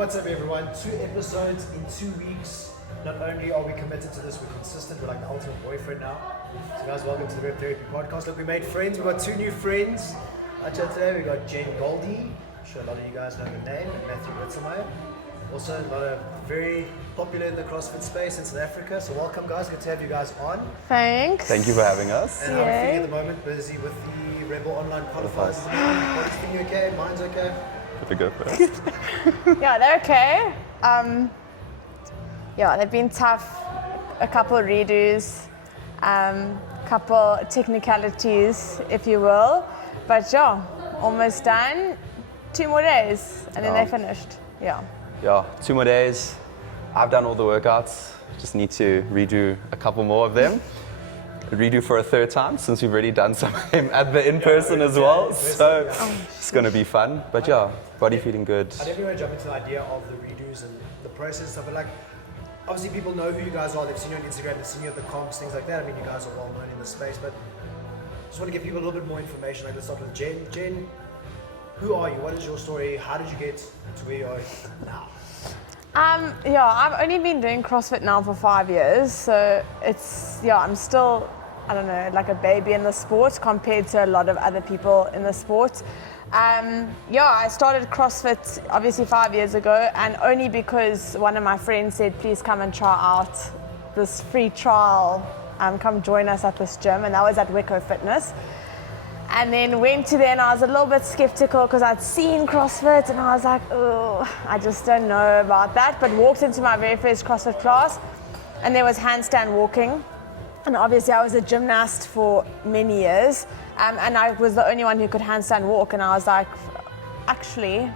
What's up, everyone? 2 episodes in 2 weeks. Not only are we committed to this, we're consistent. We're like the ultimate boyfriend now. So guys, welcome to the Rep Therapy Podcast. Look, we made friends. We've got 2 new friends. Today we got Jenna Goldie. I'm sure a lot of you guys know the name. And Matthew Ritzlmayr. Also a lot of very popular in the CrossFit space in South Africa. So welcome, guys. Good to have you guys on. Thanks. Thank you for having us. And how are you feeling at the moment? Busy with the Rebel Online qualifiers. Body's feeling okay? Mind's okay? To go first. Yeah, they're okay. Yeah, they've been tough. A couple of redos, couple technicalities, if you will. But yeah, almost done. 2 more days, and then they're finished. Yeah. Yeah, 2 more days. I've done all the workouts. Just need to redo a couple more of them. Redo for a 3rd time since we've already done some at the in-person as well. So it's going to be fun. But yeah, body feeling good. I definitely want to jump into the idea of the redos and the process and stuff. But like, obviously people know who you guys are. They've seen you on Instagram, they've seen you at the comps, things like that. I mean, you guys are well known in the space. But I just want to give people a little bit more information. Like, let's start with Jen. Jen, who are you? What is your story? How did you get to where you are now? Yeah, I've only been doing CrossFit now for 5 years, so I'm still, I don't know, like a baby in the sport compared to a lot of other people in the sport. I started CrossFit obviously 5 years ago, and only because one of my friends said, please come and try out this free trial, come join us at this gym, and that was at Wicco Fitness. And then went to there and I was a little bit skeptical because I'd seen CrossFit and I was like, oh, I just don't know about that. But walked into my very first CrossFit class and there was handstand walking. And obviously I was a gymnast for many years and I was the only one who could handstand walk. And I was like, actually,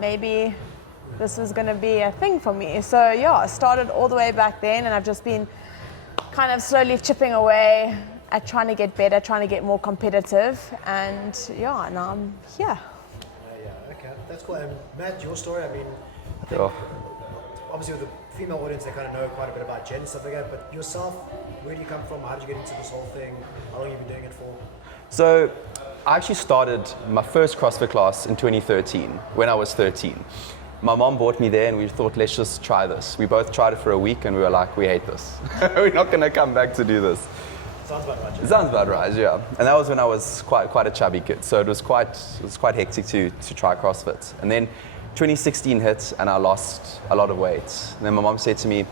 maybe this was going to be a thing for me. So yeah, I started all the way back then and I've just been kind of slowly chipping away at trying to get better, trying to get more competitive, and yeah, now I'm here. Yeah, okay, that's cool. And Matt, your story, I mean, I think obviously with the female audience, they kind of know quite a bit about Jen and stuff like that, but yourself, where do you come from? How did you get into this whole thing? How long have you been doing it for? So I actually started my first CrossFit class in 2013 when I was 13. My mom brought me there and we thought, let's just try this. We both tried it for a week and we were like, we hate this. We're not going to come back to do this. Sounds about right. It sounds about right, yeah. And that was when I was quite a chubby kid, so it was quite hectic to try CrossFit. And then 2016 hit, and I lost a lot of weight. And then my mom said to me,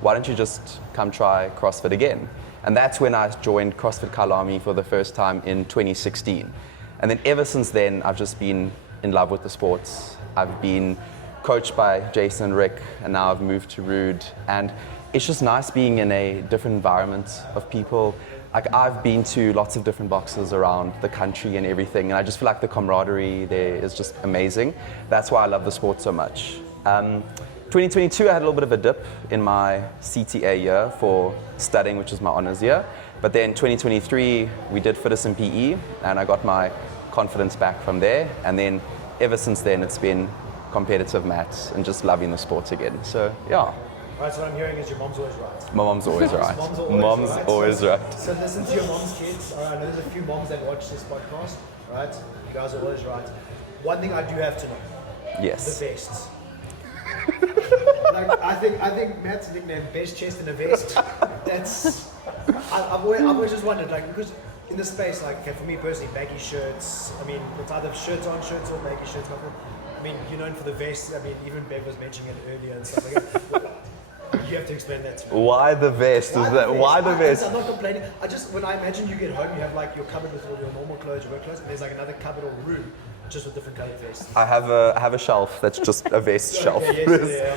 "Why don't you just come try CrossFit again?" And that's when I joined CrossFit Kalami for the first time in 2016. And then ever since then, I've just been in love with the sports. I've been coached by Jason and Rick, and now I've moved to Rude. And it's just nice being in a different environment of people. Like, I've been to lots of different boxes around the country and everything, and I just feel like the camaraderie there is just amazing. That's why I love the sport so much. 2022, I had a little bit of a dip in my CTA year for studying, which is my honors year. But then 2023, we did fitness and PE, and I got my confidence back from there. And then ever since then, it's been competitive maths and just loving the sport again. So, yeah. Right, so what I'm hearing is your mom's always right. My mom's always right. Mom's always right. So listen to your mom's kids. All right, I know there's a few moms that watch this podcast, right? You guys are always right. One thing I do have to know. Yes. The vests. Like, I think Matt's nickname, best chest in a vest. That's. I've always just wondered, like, because in the space, like, okay, for me personally, baggy shirts. I mean, it's either shirts on shirts or baggy shirts. I mean, you're known for the vest. I mean, even Bev was mentioning it earlier and stuff like that. You have to explain that to me. Why the vest? Why the vest? I'm not complaining. When I imagine you get home, you have like your cupboard with all your normal clothes, your work clothes, and there's like another cupboard or room just with different colored vests. I have a shelf that's just a vest shelf. Yeah.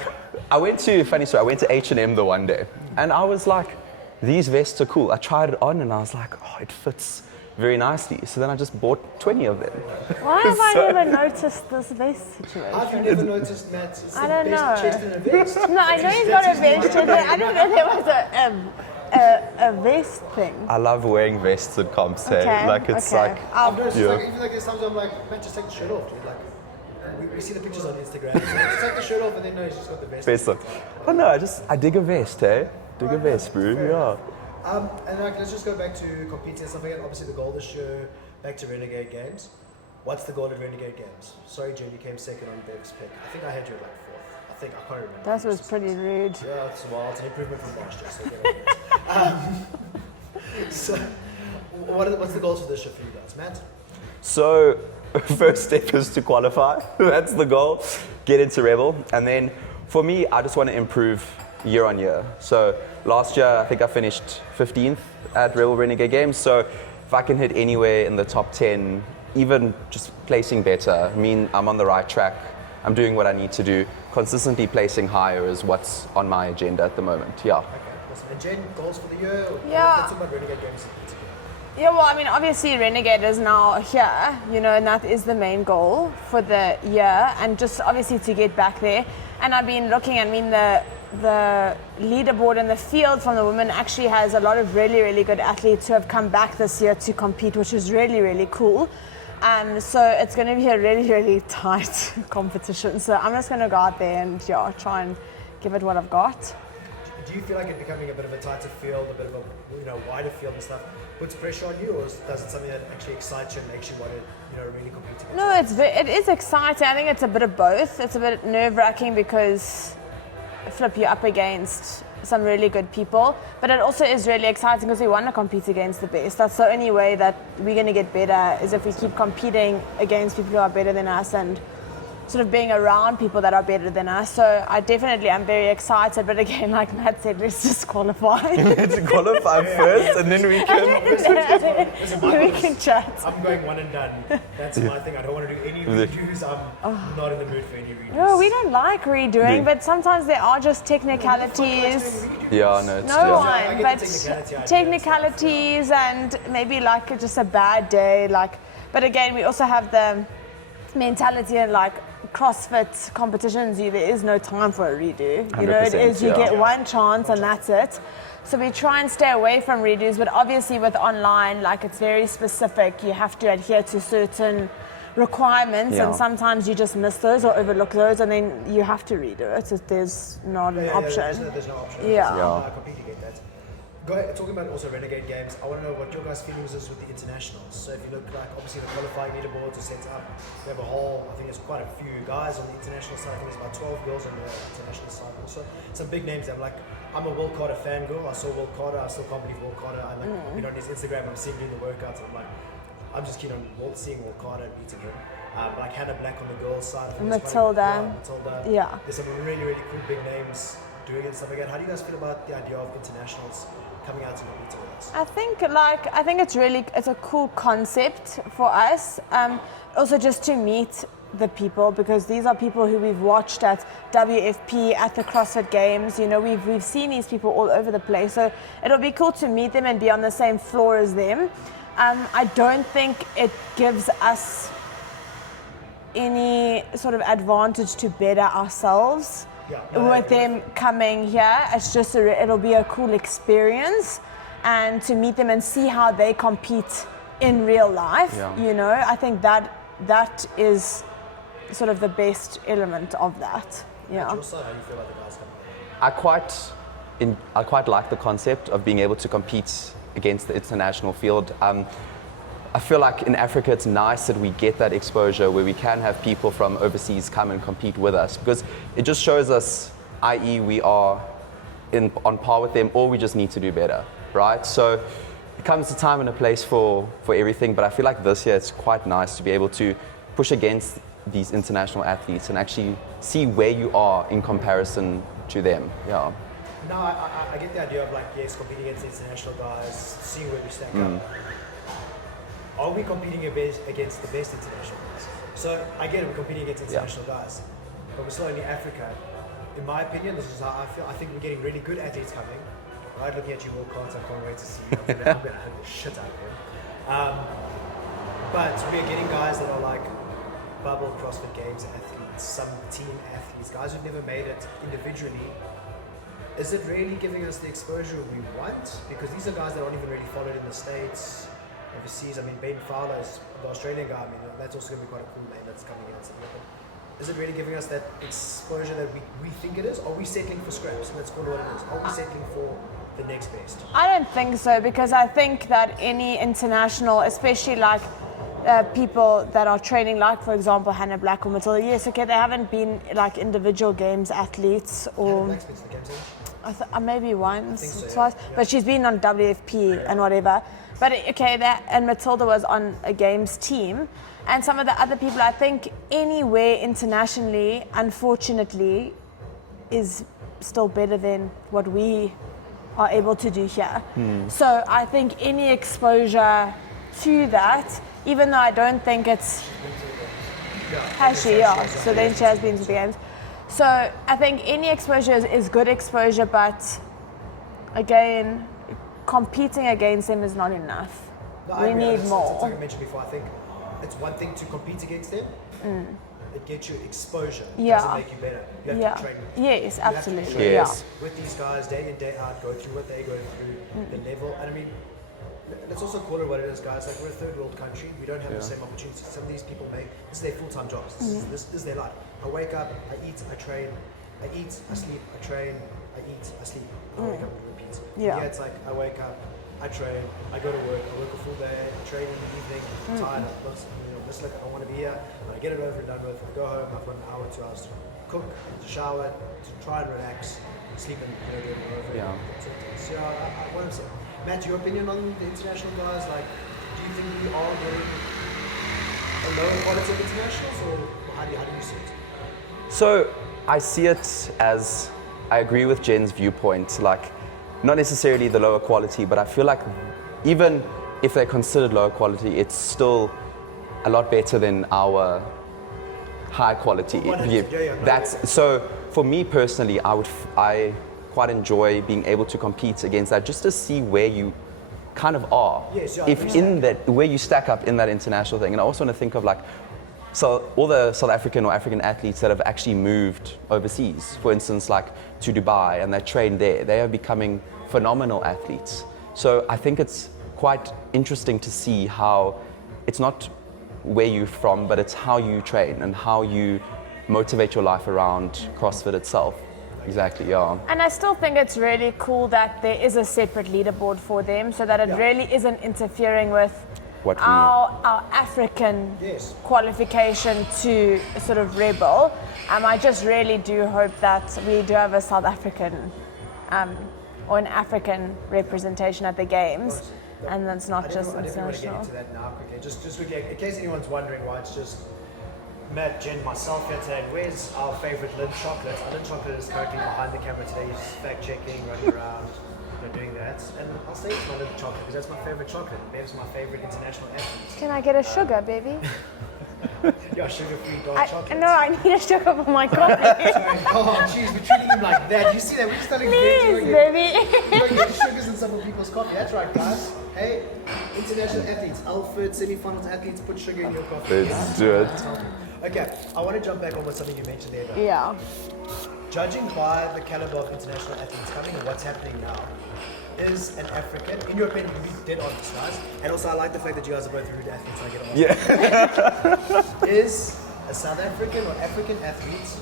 I went to H&M the one day, and I was like, these vests are cool. I tried it on, and I was like, oh, it fits very nicely. So then I just bought 20 of them. Why have I never noticed this vest situation? Have you never noticed, Matt? It's I don't the best know. chest in a vest. No, I know he's got a vest chest. I didn't know there was a vest thing. I love wearing vests at comps. Okay, Like, it's okay. like... I've noticed, like, even like there's times I'm like, Matt, just take the shirt off, dude. Like, we see the pictures on Instagram. So just take the shirt off and then no, he's just got the vest. Vest on. Oh no, I dig a vest, hey? Dig a vest, bro, yeah. And like, let's just go back to competing and stuff like that. Obviously the goal this year, back to Renegade games. What's the goal at Renegade Games? Sorry, Jen, you came second on Bev's pick. I think I had you at like 4th. I can't remember. That was pretty rude. Yeah, it's an improvement from last year. So get over it. So, what's the goals for this year for you guys, Matt? So, first step is to qualify. That's the goal. Get into Rebel. And then for me, I just want to improve year on year. So last year, I think I finished 15th at Rebel Renegade Games. So if I can hit anywhere in the top 10, even just placing better, I mean, I'm on the right track. I'm doing what I need to do. Consistently placing higher is what's on my agenda at the moment. Yeah. Okay, awesome. And Jen, goals for the year? Yeah. Let's talk about Renegade Games in particular. Yeah, well, I mean, obviously Renegade is now here, you know, and that is the main goal for the year, and just obviously to get back there. And I've been looking, I mean, the leaderboard in the field from the women actually has a lot of really, really good athletes who have come back this year to compete, which is really, really cool. So it's going to be a really, really tight competition. So I'm just going to go out there and try and give it what I've got. Do you feel like it becoming a bit of a tighter field, a bit of a wider field and stuff, puts pressure on you, or does it something that actually excites you and makes you want to really compete against? No, it is exciting. I think it's a bit of both. It's a bit nerve-wracking because you're up against some really good people, but it also is really exciting because we want to compete against the best. That's the only way that we're going to get better, is if we keep competing against people who are better than us and sort of being around people that are better than us. So I definitely am very excited, but again, like Matt said, let's just qualify. Let's qualify first, and then we can. We can chat. I'm going one and done. That's my thing. I don't want to do any redos. I'm not in the mood for any redos. No, we don't like redoing, but sometimes there are just technicalities. Yeah, no, it's No I one, get but the technicalities and maybe like just a bad day. But again, we also have the mentality and like CrossFit competitions, there is no time for a redo. You know, it is, you get one chance and that's it. So we try and stay away from redos, but obviously with online, like it's very specific. You have to adhere to certain requirements, and sometimes you just miss those or overlook those, and then you have to redo it. There's not an option. There's no option. Yeah. I completely get that. Talking about also Renegade Games, I want to know what your guys' feelings is with the internationals. So if you look like, obviously the qualifying leaderboards are set up. We have a whole, I think there's quite a few guys on the international side. I think there's about 12 girls on the international side also. Some big names. I'm a Will Carter fangirl. I saw Will Carter. I still can't believe Will Carter. I've been on his Instagram. I'm seeing him doing the workouts. And I'm just keen on seeing Will Carter and beating him. Like Hannah Black on the girls' side. I think Matilda. Yeah. There's some really, really cool big names doing it and stuff like that. How do you guys feel about the idea of internationals coming out to compete with us? I think it's a cool concept for us. Also just to meet the people, because these are people who we've watched at WFP, at the CrossFit Games. You know, we've seen these people all over the place. So it'll be cool to meet them and be on the same floor as them. I don't think it gives us any sort of advantage to better ourselves with them coming here. It's just it'll be a cool experience, and to meet them and see how they compete in real life. You know, I think that is sort of the best element of that. Yeah. How do you feel about the guys coming out? I quite like the concept of being able to compete against the international field. I feel like in Africa it's nice that we get that exposure where we can have people from overseas come and compete with us, because it just shows us, i.e. we are on par with them, or we just need to do better, right? So it comes a time and a place for everything, but I feel like this year it's quite nice to be able to push against these international athletes and actually see where you are in comparison to them. Yeah. No, I get the idea of competing against international guys, seeing where we stack up. Are we competing against the best international guys? So I get it, we're competing against international guys, but we're still only Africa. In my opinion, this is how I feel. I think we're getting really good athletes coming. Right, looking at you, Will Carter, I can't wait to see you. I'm going to hang the shit out of him. But we're getting guys that are bubble CrossFit Games athletes, some team athletes, guys who've never made it individually. Is it really giving us the exposure we want? Because these are guys that aren't even really followed in the States, overseas. I mean, Ben Fowler is the Australian guy. I mean, that's also going to be quite a cool name that's coming in. Is it really giving us that exposure that we think it is? Are we settling for scraps? Let's call it what it is. Are we settling for the next best? I don't think so, because I think that any international, especially people that are training, like for example Hannah Black or Matilda. Yes, okay, they haven't been like individual games athletes or Black's been to the games, hasn't she? maybe once, so, yeah. twice, but she's been on WFP and whatever. But okay, and Matilda was on a games team, and some of the other people, I think, anywhere internationally, unfortunately, is still better than what we are able to do here. So I think any exposure to that, even though I don't think it's has she, yeah. So then she has been to the games. So I think any exposure is good exposure, but again, competing against them is not enough. No, we I agree. need That's more. like I mentioned before. I think it's one thing to compete against them. It gets you exposure. It Yeah. doesn't make you better. You have Yeah. to train with them. Yes, You have to absolutely. train Yes. with these guys day in, day out, go through what they go through, the level. And I mean, let's also call it what it is, guys. Like, we're a third world country. We don't have the same opportunities. Some of these people this is their full-time jobs. This is their life. I wake up, I eat, I train. I eat, I sleep, I train. I eat, I sleep. I wake up and repeat. Yeah. It's like I wake up, I train, I go to work a full day, I train in the evening, I'm tired, I want to be here, and I get it over and done with. I go home, I've got an hour, 2 hours to cook, to shower, to try and relax, sleep and do it over. Yeah. So what I'm saying. Matt, your opinion on the international guys? Like, do you think we are getting a lower quality of internationals, or how do you see it? So I see it as, I agree with Jen's viewpoint, like not necessarily the lower quality, but I feel like even if they're considered lower quality, it's still a lot better than our high quality. So for me personally, I quite enjoy being able to compete against that, just to see where you kind of are. Yes, yeah, if in that, where you stack up in that international thing. And I also want to think of like, so all the South African or African athletes that have actually moved overseas, for instance, like to Dubai, and they train there, they are becoming phenomenal athletes. So I think it's quite interesting to see how it's not where you're from, but it's how you train and how you motivate your life around CrossFit itself. Exactly, yeah. And I still think it's really cool that there is a separate leaderboard for them, so that it really isn't interfering with What we- our African Yes. qualification to sort of rebel. I just really do hope that we do have a South African or an African representation at the games, and that's not just I didn't want to get international. into that now quickly. Just quickly, in case anyone's wondering why it's just Matt, Jen, myself here today. Where's our favorite Lindt chocolate? Our Lindt chocolate is currently behind the camera today. He's fact checking, running around, doing that. And I'll say it's my Lindt chocolate because that's my favorite chocolate. Bev's my favorite international athlete. Can I get a sugar, baby? Yeah, sugar-free dark chocolate. No, I need a sugar for my coffee. Sorry. Oh, jeez, we're treating him like that. You see that? We're just telling Please, baby. You get sugars in some of people's coffee. That's right, guys. Hey, international athletes, Alfred, semi-finals athletes, put sugar in your coffee. Let's do it. Okay, I want to jump back on what something you mentioned there, though. Yeah. Judging by the caliber of international athletes coming and what's happening now, is an African, in your opinion, you be dead honest, guys. And also, I like the fact that you guys are both rude athletes. I get on. Yeah. Is a South African or African athlete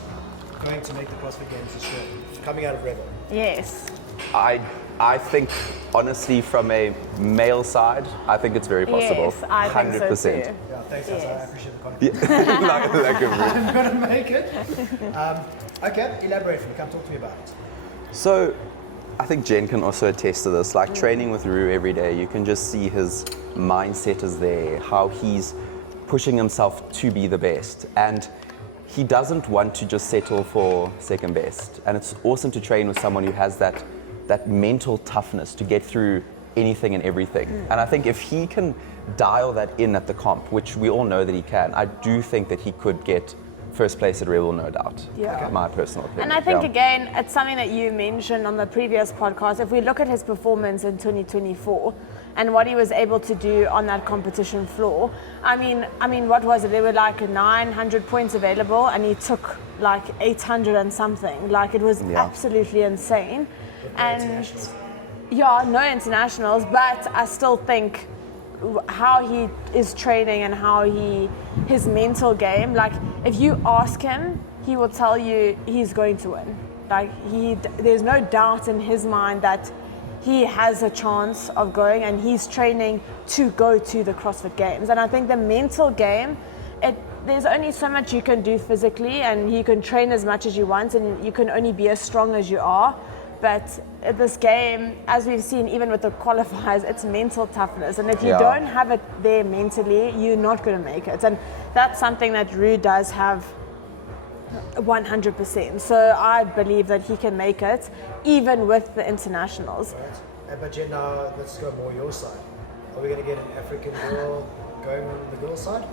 going to make the CrossFit Games this year, coming out of Rebel? Yes. I think, honestly, from a male side, I think it's very possible. Yes, I think so too. Yeah, thanks, guys. I Yes. appreciate the compliment. Yeah. like a I'm gonna make it. Okay, elaborate for me. Come talk to me about it. So, I think Jen can also attest to this. Like training with Roo every day, you can just see his mindset is there, how he's pushing himself to be the best. And he doesn't want to just settle for second best. And it's awesome to train with someone who has that mental toughness to get through anything and everything. And I think if he can dial that in at the comp, which we all know that he can, I do think that he could get first place at Rebel, no doubt. Yeah. My personal opinion. And I think, Yeah. again, it's something that you mentioned on the previous podcast. If we look at his performance in 2024 and what he was able to do on that competition floor, I mean, what was it? There were like 900 points available and he took like 800 and something. Like, it was absolutely insane. And yeah, no internationals, but I still think how he is training and how his mental game, like if you ask him, he will tell you he's going to win. Like there's no doubt in his mind that he has a chance of going, and he's training to go to the CrossFit Games. And I think the mental game, there's only so much you can do physically, and you can train as much as you want, and you can only be as strong as you are. But at this game, as we've seen even with the qualifiers, it's mental toughness. And if you don't have it there mentally, you're not going to make it. And that's something that Rue does have 100%. So I believe that he can make it, even with the internationals. Right. But Jen, now let's go more your side. Are we going to get an African girl going on the girl side?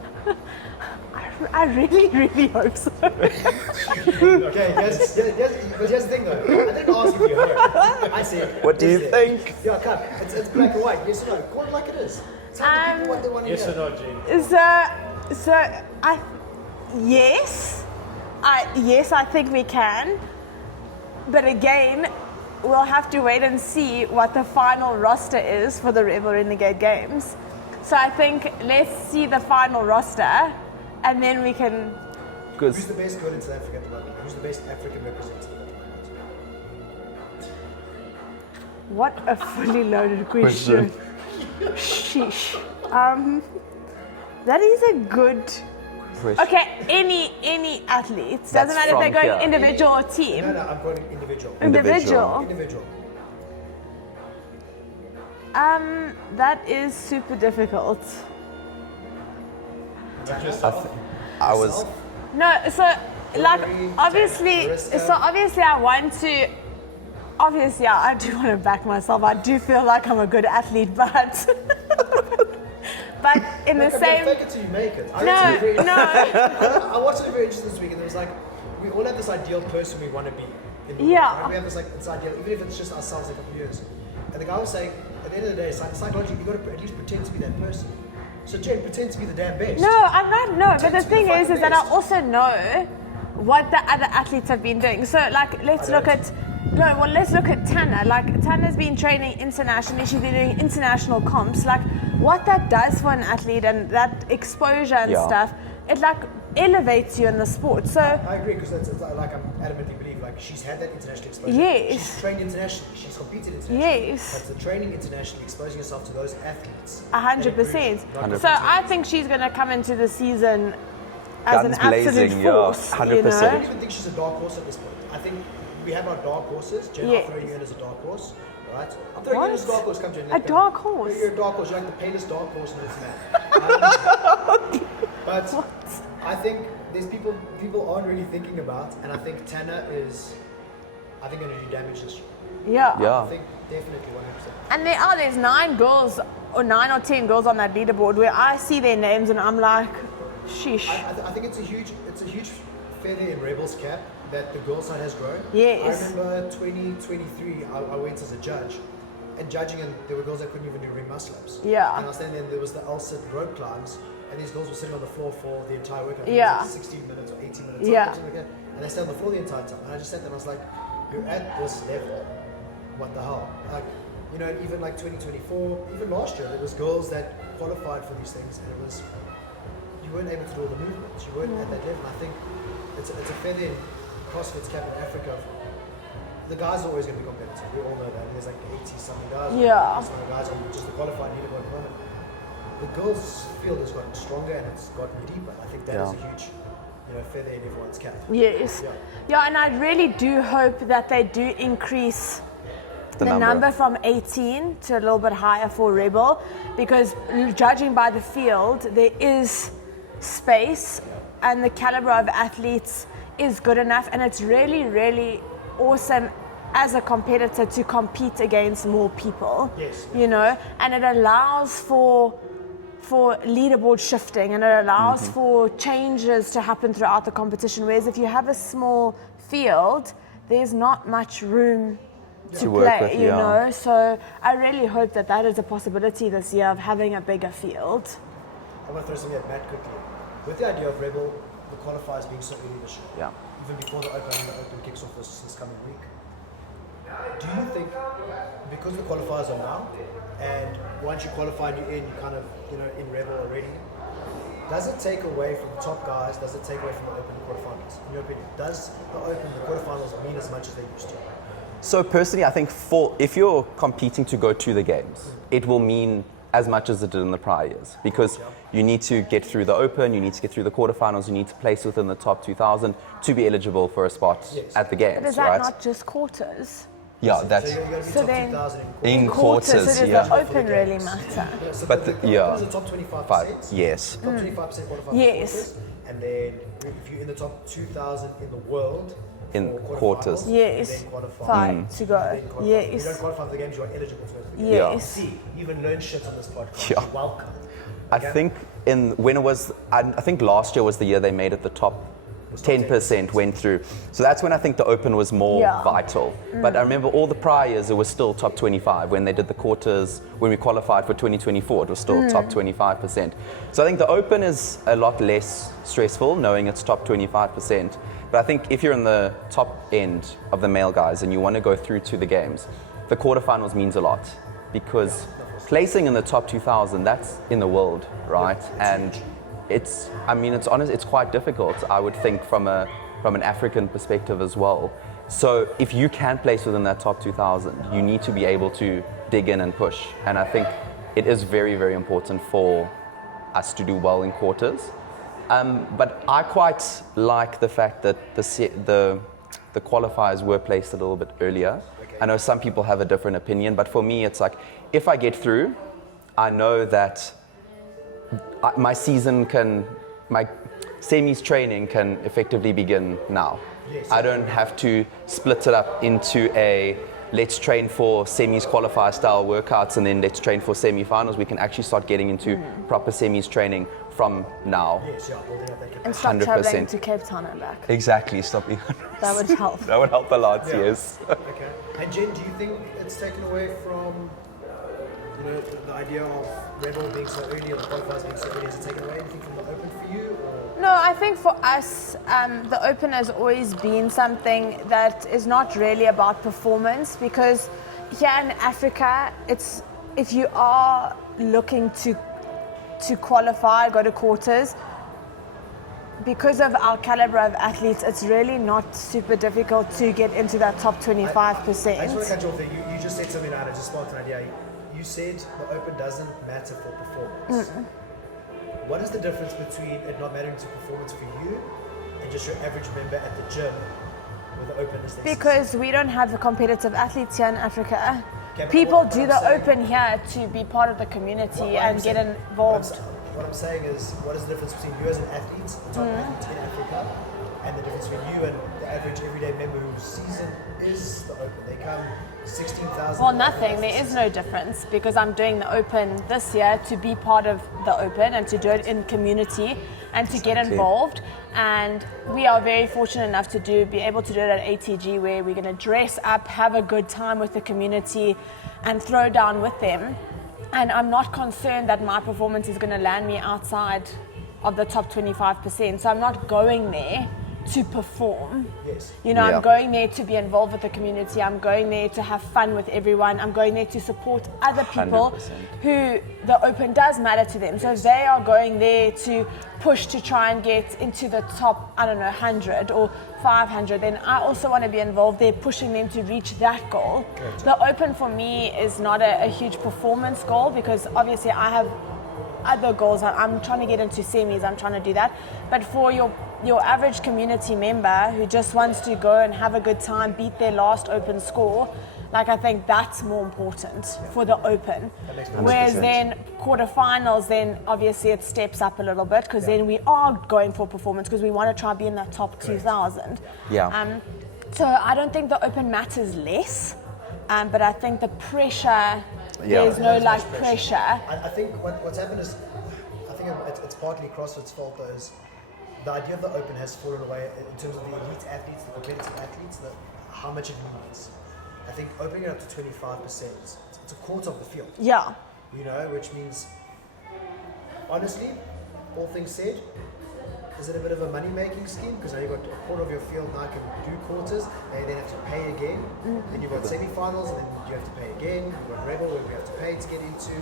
I really, really hope so. Okay, but here's the thing though. I think I'll ask you. I see it. What do you think? Yeah, come. It's black and white. Yes or no? Call it like it is. Tell the people what they want to Yes hear. or no, Jen? Yes, I think we can. But again, we'll have to wait and see what the final roster is for the Rebel Renegade Games. So I think let's see the final roster, and then we can. Who's the best girl in South Africa at the moment? Who's the best African representative at the moment? What a fully loaded question. Sheesh. That is a good. Okay, any athletes. Doesn't matter if they're going individual or team. No, I'm going individual. Individual. That is super difficult. I was. No, so like Hillary, obviously, Mariska. so obviously I want to. Obviously, I do want to back myself. I do feel like I'm a good athlete, but but in the same. Fake it till you make it. No. I watched it very interesting this week, and it was like we all have this ideal person we want to be. In the world, Yeah. right? We have this ideal, even if it's just ourselves in a couple of years. And the guy was saying, at the end of the day, psychologically, you got to at least pretend to be that person. So Jen, pretend to be the damn best. No, I'm not. No, but the Pretend to be thing the is fucking that I best. also know what the other athletes have been doing. So, like, let's look at Tana. Like, Tana's been training internationally. She's been doing international comps. Like, what that does for an athlete and that exposure and stuff, it like elevates you in the sport. So I agree, because that's like I'm adamantly believe like she's had that international exposure. Yes. She's trained internationally. She's competed internationally. Yes. That's the training internationally, exposing yourself to those athletes. 100%. So I think she's going to come into the season as Guns an absolute blazing, yeah, force. 100%. You I don't know? even think she's a dark horse at this point. I think we have our dark horses. Jen, Yes. I'll throw you in as a dark horse. Right? I'm throwing you in as a dark horse. Come, Jen. A dark horse? You're a dark horse. You're like the palest dark horse known to man. But I think there's people aren't really thinking about, and I think Tana is, I think, going to do damage this year. Yeah. I think definitely 100%. And there's 9 girls or 9 or 10 girls on that leaderboard where I see their names and I'm like, sheesh. I think it's a huge feather in Rebel's cap that the girls' side has grown. Yes. I remember 2023, I went as a judge, and judging, and there were girls that couldn't even do ring muscle ups. Yeah. And I was standing there, and there was the LSIT rope climbs, and these girls were sitting on the floor for the entire workout. Yeah. It was like 16 minutes or 18 minutes. Yeah. Something like that. And they stayed on the floor the entire time. And I just sat there and I was like, you're at this level. What the hell? Like, you know, even like 2024, even last year, there was girls that qualified for these things, and it was, you weren't able to do all the movements. You weren't at that level. I think it's a feather in CrossFit's cap in Africa. The guys are always going to be competitive. We all know that. There's like 80-something guys. Yeah. Some guys are just the qualified leaderboard at the moment. The girls' field has gotten stronger and it's gotten deeper. I think that is a huge, feather in everyone's cap. Yes. Yeah, and I really do hope that they do increase the number from 18 to a little bit higher for Rebel, because judging by the field, there is space and the caliber of athletes is good enough, and it's really, really awesome as a competitor to compete against more people. Yes. And it allows for leaderboard shifting, and it allows for changes to happen throughout the competition, whereas if you have a small field, there's not much room to work play, with, you know. So I really hope that is a possibility this year of having a bigger field. I want to throw something at Matt quickly. With the idea of Rebel, the qualifiers being so early this year, even before the Open kicks off this coming week, do you think, because the qualifiers are now, and once you qualify and you're in, you're kind of, in Rebel already, does it take away from the top guys, does it take away from the Open quarterfinals? In your opinion, does the Open, the quarterfinals mean as much as they used to? So personally, I think if you're competing to go to the games, it will mean as much as it did in the prior years, because you need to get through the Open, you need to get through the quarterfinals, you need to place within the top 2,000 to be eligible for a spot at the games, But is that right? not just quarters? Yeah, that's So you're going to be So top then- 2,000 in Quarters, quarters. so does Yeah. the Open really matter? So But the yeah. Open is the top 25%. Yes. Top 25% qualify for Yes. quarters, and then if you're in the top 2,000 in the world In for quarters. quarterfinals, Yes. you then qualify. Fine, to go. You then qualify. If you Yes. don't qualify for the games, you are eligible to go to the games. Yes. See, even learn shit on this podcast. Yeah. You're welcome. I think when it was, I think last year was the year they made it the top 10% went through. So that's when I think the Open was more Yeah. vital. But I remember all the prior years, it was still top 25. When they did the quarters, when we qualified for 2024, it was still top 25%. So I think the Open is a lot less stressful, knowing it's top 25%. But I think if you're in the top end of the male guys and you want to go through to the games, the quarterfinals means a lot, because placing in the top 2,000, that's in the world, right? And it's honest, it's quite difficult, I would think, from an African perspective as well. So if you can place within that top 2,000, you need to be able to dig in and push. And I think it is very, very important for us to do well in quarters. But I quite like the fact that the qualifiers were placed a little bit earlier. I know some people have a different opinion, but for me, it's like, if I get through, I know that my semis training can effectively begin now. Yes. I don't have to split it up into let's train for semis qualifier style workouts and then let's train for semi-finals. We can actually start getting into proper semis training from now. Yes, yeah, building up that capacity. And stop 100%. traveling to Cape Town and back. Exactly, stop being That would help. That would help a lot, Yeah. yes. Okay. And Jen, do you think it's taken away from, the idea of Rebel being so early or the qualifiers being so early? Has it taken away anything from the Open for you? Or? No, I think for us, the Open has always been something that is not really about performance, because here in Africa, it's if you are looking to qualify, go to quarters, because of our caliber of athletes, it's really not super difficult to get into that top 25%. I just want to catch you off there. You just said something out. I just sparked an idea. You said the Open doesn't matter for performance. What is the difference between it not mattering to performance for you and just your average member at the gym where the Open is there? Because we don't have the competitive athletes here in Africa. Okay, but People what do I'm the saying- Open here to be part of the community What I'm and get saying- involved. What I'm saying is, what is the difference between you as an athlete, the top athlete in Africa, and the difference between you and the average everyday member whose season is the Open? They come 16,000. Well, nothing. There is no difference, because I'm doing the Open this year to be part of the Open and to do it in community and to get involved. And we are very fortunate enough to be able to do it at ATG, where we're going to dress up, have a good time with the community and throw down with them. And I'm not concerned that my performance is going to land me outside of the top 25%. So I'm not going there to perform. Yes. Yeah. I'm going there to be involved with the community. I'm going there to have fun with everyone. I'm going there to support other people 100%. who the Open does matter to them. So if they are going there to push to try and get into the top, 100 or 500, then I also want to be involved there, pushing them to reach that goal. Correct. The Open for me is not a huge performance goal, because obviously I have other goals. I'm trying to get into semis, I'm trying to do that. But for your average community member who just wants to go and have a good time, beat their last Open score, I think that's more important for the Open. Whereas 100%. then quarterfinals, then obviously it steps up a little bit, because then we are going for performance, because we want to try and be in that top 2,000. Yeah. So I don't think the Open matters less, but I think the pressure, there's no pressure. I think what's happened is, I think it's partly CrossFit's fault, though, is the idea of the Open has fallen away in terms of the elite athletes, the competitive athletes, how much it means. I think opening it up to 25%, it's a quarter of the field. Yeah. Which means, honestly, all things said, is it a bit of a money-making scheme? Because now you've got a quarter of your field now can do quarters, and then have to pay again. Then you've got semi-finals, and then you have to pay again. You've got Rebel, where we have to pay to get into.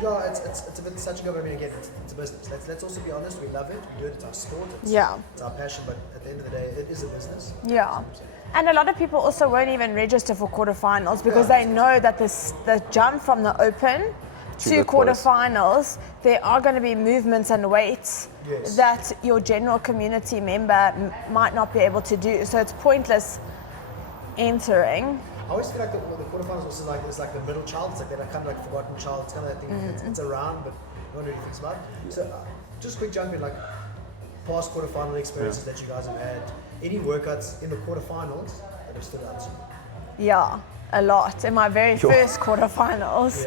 It's a bit such a go, but again, it's a business. Let's also be honest, we love it, we do it, it's our sport, it's our passion, but at the end of the day, it is a business. Yeah. And a lot of people also won't even register for quarterfinals because they know that the jump from the open to the quarters. quarterfinals, there are going to be movements and weights that your general community member might not be able to do. So it's pointless entering. I always feel like the quarterfinals also like it's like the middle child. It's like that kind of like forgotten child. It's kind of that thing. It's around, but no one really thinks about it. So just quick jump in, like past quarterfinal experiences that you guys have had. Any workouts in the quarterfinals that have stood out to you? Yeah, a lot. In my very first quarterfinals.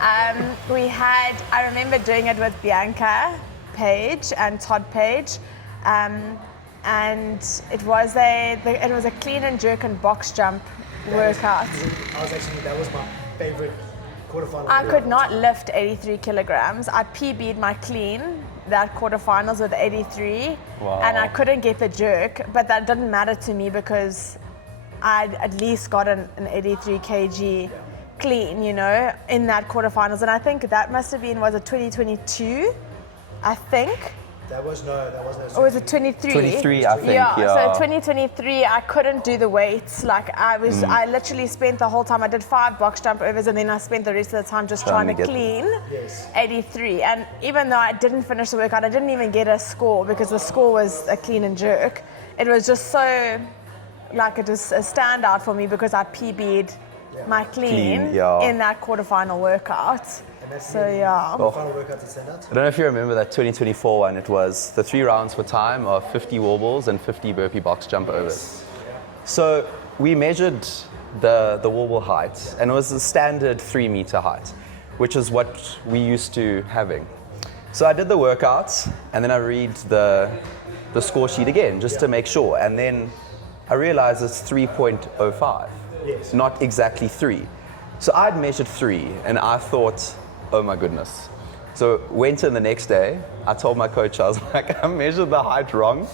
I remember doing it with Bianca Page and Todd Page. And it was a clean and jerk and box jump workout. That was my favorite quarterfinal. I could not lift 83 kilograms. I PB'd my clean that quarterfinals with 83, and I couldn't get the jerk, but that didn't matter to me because I'd at least got an 83 kg clean, in that quarterfinals. And I think that must have been, was it 2022? I think. That was no. Or was it 23? 23, I think. So 2023, I couldn't do the weights. Like I literally spent the whole time. I did 5 box jump overs, and then I spent the rest of the time just trying to clean 83. And even though I didn't finish the workout, I didn't even get a score because the score was a clean and jerk. It was just so like it was a standout for me because I PB'd my clean in that quarterfinal workout. So Final workout to stand out. I don't know if you remember that 2024 one. It was the 3 rounds for time of 50 wall balls and 50 burpee box jump overs. So we measured the wall ball height, and it was a standard 3-meter height, which is what we used to having. So I did the workouts, and then I read the score sheet again just to make sure, and then I realized it's 3.05, not exactly 3. So I'd measured 3, and I thought, oh my goodness. So went in the next day. I told my coach, I was like, I measured the height wrong.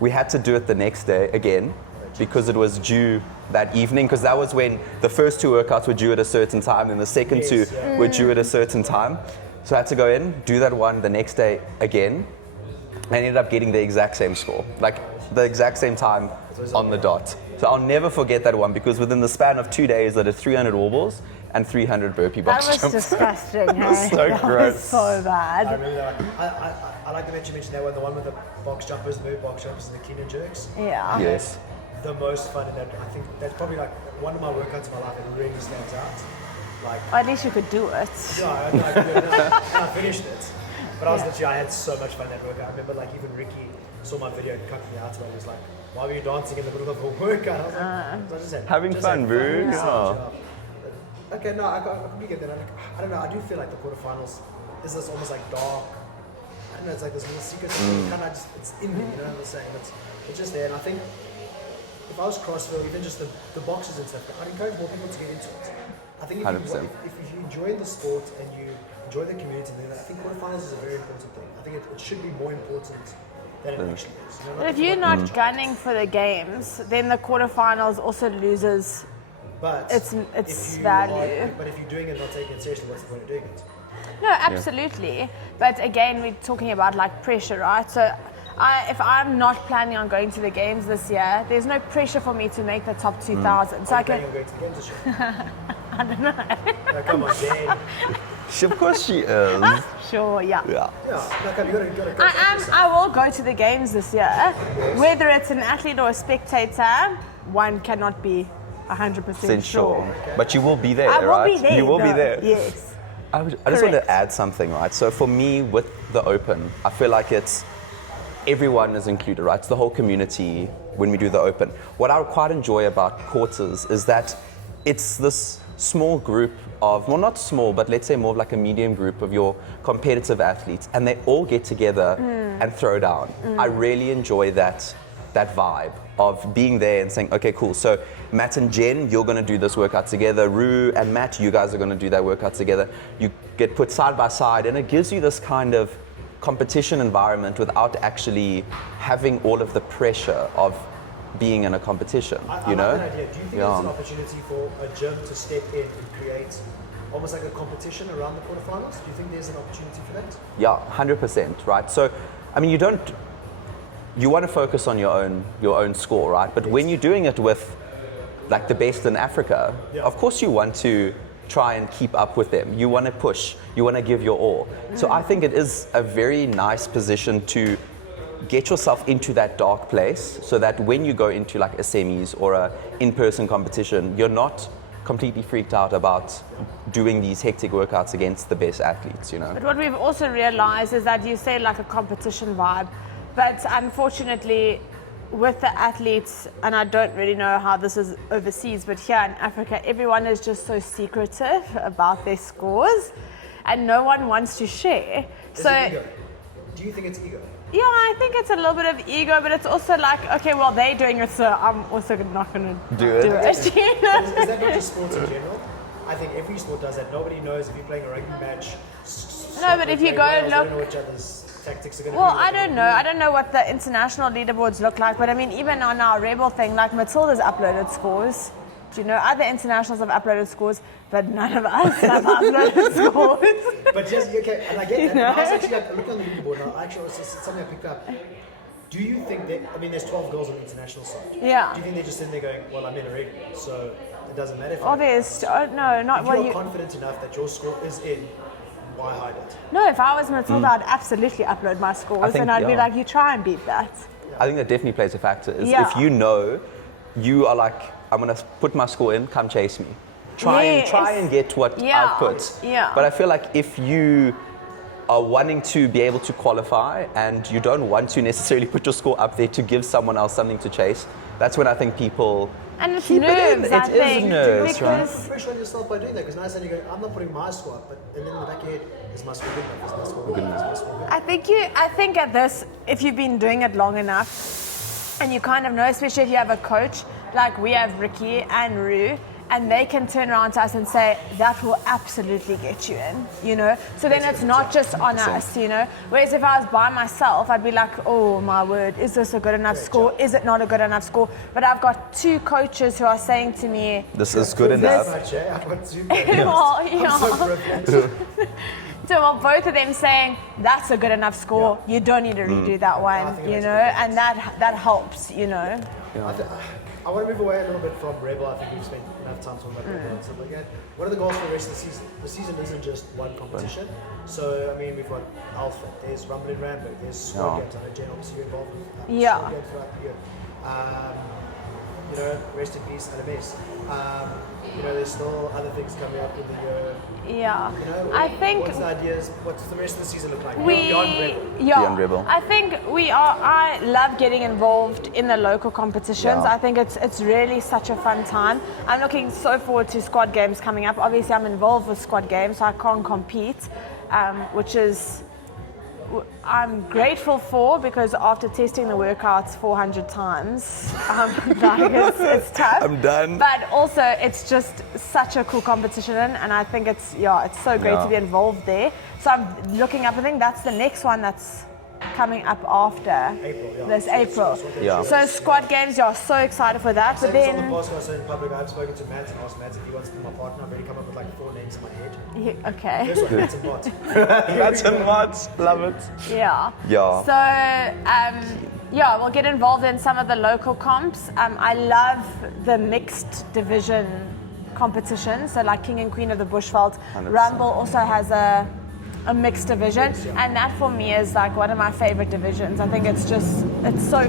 We had to do it the next day again because it was due that evening, because that was when the first 2 workouts were due at a certain time and the second 2 were due at a certain time. So I had to go in, do that one the next day again, and ended up getting the exact same score, like the exact same time on the dot. So I'll never forget that one because within the span of 2 days I did 300 wall balls and 300 burpee box that was jumps. disgusting. So that gross. was so bad. I remember that. I like that you mentioned that one, the one with the box jumpers, the burpee box jumpers, and the clean and jerks. Yeah. Yes. The most fun in that. I think that's probably like one of my workouts in my life that really stands out. Like, Or at least you could do it. I finished it. But I had so much fun in that workout. I remember like even Ricky saw my video and cut me out and I was like, why were you dancing in the middle of a workout? I was like, so I just had, Having fun, bro. Okay, no, I completely get that. I don't know, I do feel like the quarterfinals is this almost like dark. I don't know, it's like this little secret thing. Kind of just, it's in me, you know what I'm saying? It's just there. And I think if I was CrossFit, even just the boxes and stuff, I'd encourage more people to get into it. I think if you enjoy the sport and you enjoy the community, then I think quarterfinals is a very important thing. I think it should be more important than it actually is. You know, But if you're not gunning for the games, then the quarterfinals also loses its value. But if you're doing it and not taking it seriously, what's the point of doing it? No, absolutely. But again, we're talking about like pressure, right? So if I'm not planning on going to the games this year, there's no pressure for me to make the top 2,000. So Are you planning on going to the games this year? I don't know. No, come on, Jane. Of course she is. Sure, yeah. Yeah, no, come, you gotta go. I will go to the games this year. Whether it's an athlete or a spectator, one cannot be 100% sure. But you will be there, I will right? be there. You will be there. Yes. I just want to add something, right? So for me, with the Open, I feel like it's everyone is included, right? It's the whole community when we do the Open. What I quite enjoy about quarters is that it's this small group of, well, not small, but let's say more of like a medium group of your competitive athletes, and they all get together and throw down. I really enjoy that vibe of being there and saying, okay, cool. So Matt and Jen, you're going to do this workout together. Rue and Matt, you guys are going to do that workout together. You get put side by side, and it gives you this kind of competition environment without actually having all of the pressure of being in a competition. I like that idea. Do you think there's an opportunity for a gym to step in and create almost like a competition around the quarterfinals? Do you think there's an opportunity for that? Yeah, 100%, right? So, I mean, you don't you want to focus on your own score, right? But when you're doing it with like the best in Africa, of course you want to try and keep up with them. You want to push, you want to give your all. So I think it is a very nice position to get yourself into that dark place so that when you go into like a semis or a in-person competition, you're not completely freaked out about doing these hectic workouts against the best athletes, you know. But what we've also realized is that you say like a competition vibe, but unfortunately with the athletes, and I don't really know how this is overseas, but here in Africa, everyone is just so secretive about their scores and no one wants to share. Is it ego? Do you think it's ego? Yeah, I think it's a little bit of ego, but it's also like, okay, well, they're doing it, so I'm also not going to do it. You know? Is that not just sports in general? I think every sport does that. Nobody knows if you're playing a rugby match. No, but if you go Wales, look... they don't know which other's tactics are going to Well, be. I don't know. I don't know what the international leaderboards look like, but I mean, even on our Rebel thing, like Matilda's uploaded scores. Do you know, other internationals have uploaded scores, but none of us have uploaded scores. But just, okay, and I get that. You know? And I was actually like, looking on the leaderboard now, actually, it's something I picked up. Do you think that, I mean, there's 12 girls on the international side. Yeah. Do you think they're just sitting there going, well, I'm in already, so it doesn't matter if No, not if well. you're confident enough that your score is in, why hide it? No, if I was Matilda, I'd absolutely upload my scores, think, and I'd be yeah. like, you try and beat that. I think that definitely plays a factor. Is Yeah. if you know, you are like, I'm gonna put my score in, come chase me. Try and get what Yeah. I've put. Yeah. But I feel like if you are wanting to be able to qualify and you don't want to necessarily put your score up there to give someone else something to chase, that's when I think people And it's keep nerves, it in. I It is think, nerves, right? because Pressure on yourself by doing that, because now suddenly you go, I'm not putting my score up, but and then in the back of your head, is my score good enough? Is my score good enough? Is my score good enough? I think at this, if you've been doing it long enough, and you kind of know, especially if you have a coach, like we have Ricky and Rue, and they can turn around to us and say, that will absolutely get you in, you know? So then it's not just on us, you know? Whereas if I was by myself, I'd be like, oh my word, is this a good enough score? Is it not a good enough score? But I've got two coaches who are saying to me, This is good That's enough. much, eh? I've got two well, you I'm so know. privileged. So well, both of them saying, that's a good enough score, you don't need to redo that one, think it you makes know? perfect And that helps, you know? I want to move away a little bit from Rebel. I think we've spent enough time talking about Rebel and stuff like that. What are the goals for the rest of the season? The season isn't just one competition. So, I mean, we've got Alpha, there's Rumble in Rambo, there's Squad Games. I know Jen, obviously you're involved with Yeah. Squad Games throughout the year. You know, rest in peace, LMS. You know, there's still other things coming up in the year. Yeah. You know, I think what's the ideas? What's the rest of the season look like? we, Beyond Rebel. Beyond Rebel. I think I love getting involved in the local competitions. Yeah. I think it's really such a fun time. I'm looking so forward to Squad Games coming up. Obviously, I'm involved with Squad Games, so I can't compete, which is I'm grateful for, because after testing the workouts 400 times, like it's tough. I'm done. But also, it's just such a cool competition, and I think it's so great to be involved there. So I'm looking up. I think that's the next one that's coming up after this April. Yeah. So Squad Games, so excited for that. But Same as on then, the podcast I said in public, I've spoken to Matt and asked Matt if he wants to be my partner. I've already come up with like 4 names in my head. okay. First one, Matt's and Bot. That's a mod. Love it. Yeah. Yeah. So, we'll get involved in some of the local comps. I love the mixed division competition. So, like King and Queen of the Bushveld. 100%. Rumble also has a mixed division, and that for me is like one of my favorite divisions. I think it's so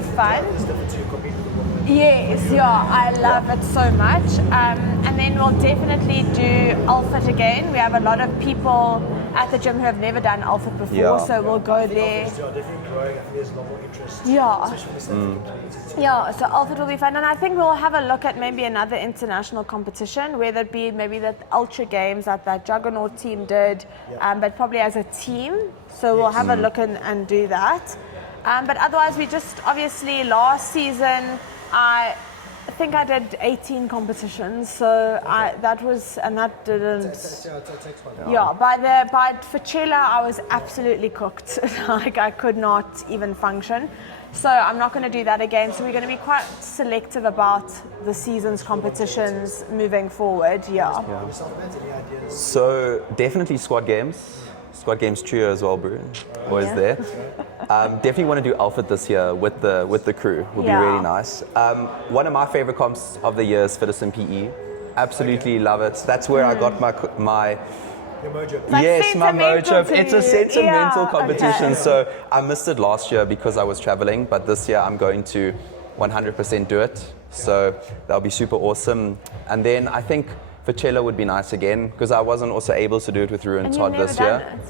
fun. It's different to compete with the woman. Yes, I love it so much. And then we'll definitely do Alpha again. We have a lot of people at the gym who have never done Alpha before, so we'll go there. They are definitely growing. I think there's a lot more interest. Yeah. Especially in the South African community. Yeah, so Alpha will be fun, and I think we'll have a look at maybe another international competition, whether it be maybe the Ultra Games that Juggernaut team did, but probably as a team. So we'll have a look and do that. But otherwise, we just obviously last season I think I did 18 competitions, so that didn't. It takes one. By Facella, I was absolutely cooked. Like I could not even function. So I'm not going to do that again. So we're going to be quite selective about the season's competitions moving forward. Yeah. Yourself, Matt, any ideas? So definitely Squad Games. Squad Games trio as well, bro. Always Yeah. there. Definitely want to do Alfred this year with the crew. Will be Yeah. really nice. One of my favorite comps of the year is Fitness and PE. Absolutely love it. That's where I got my Your mojo. Like yes, my sentimental mojo. to It's a you. sentimental Yeah, competition. okay. So I missed it last year because I was traveling, but this year I'm going to 100% do it. So that'll be super awesome. And then I think Coachella would be nice again because I wasn't also able to do it with Rue and And Todd you've never this done year.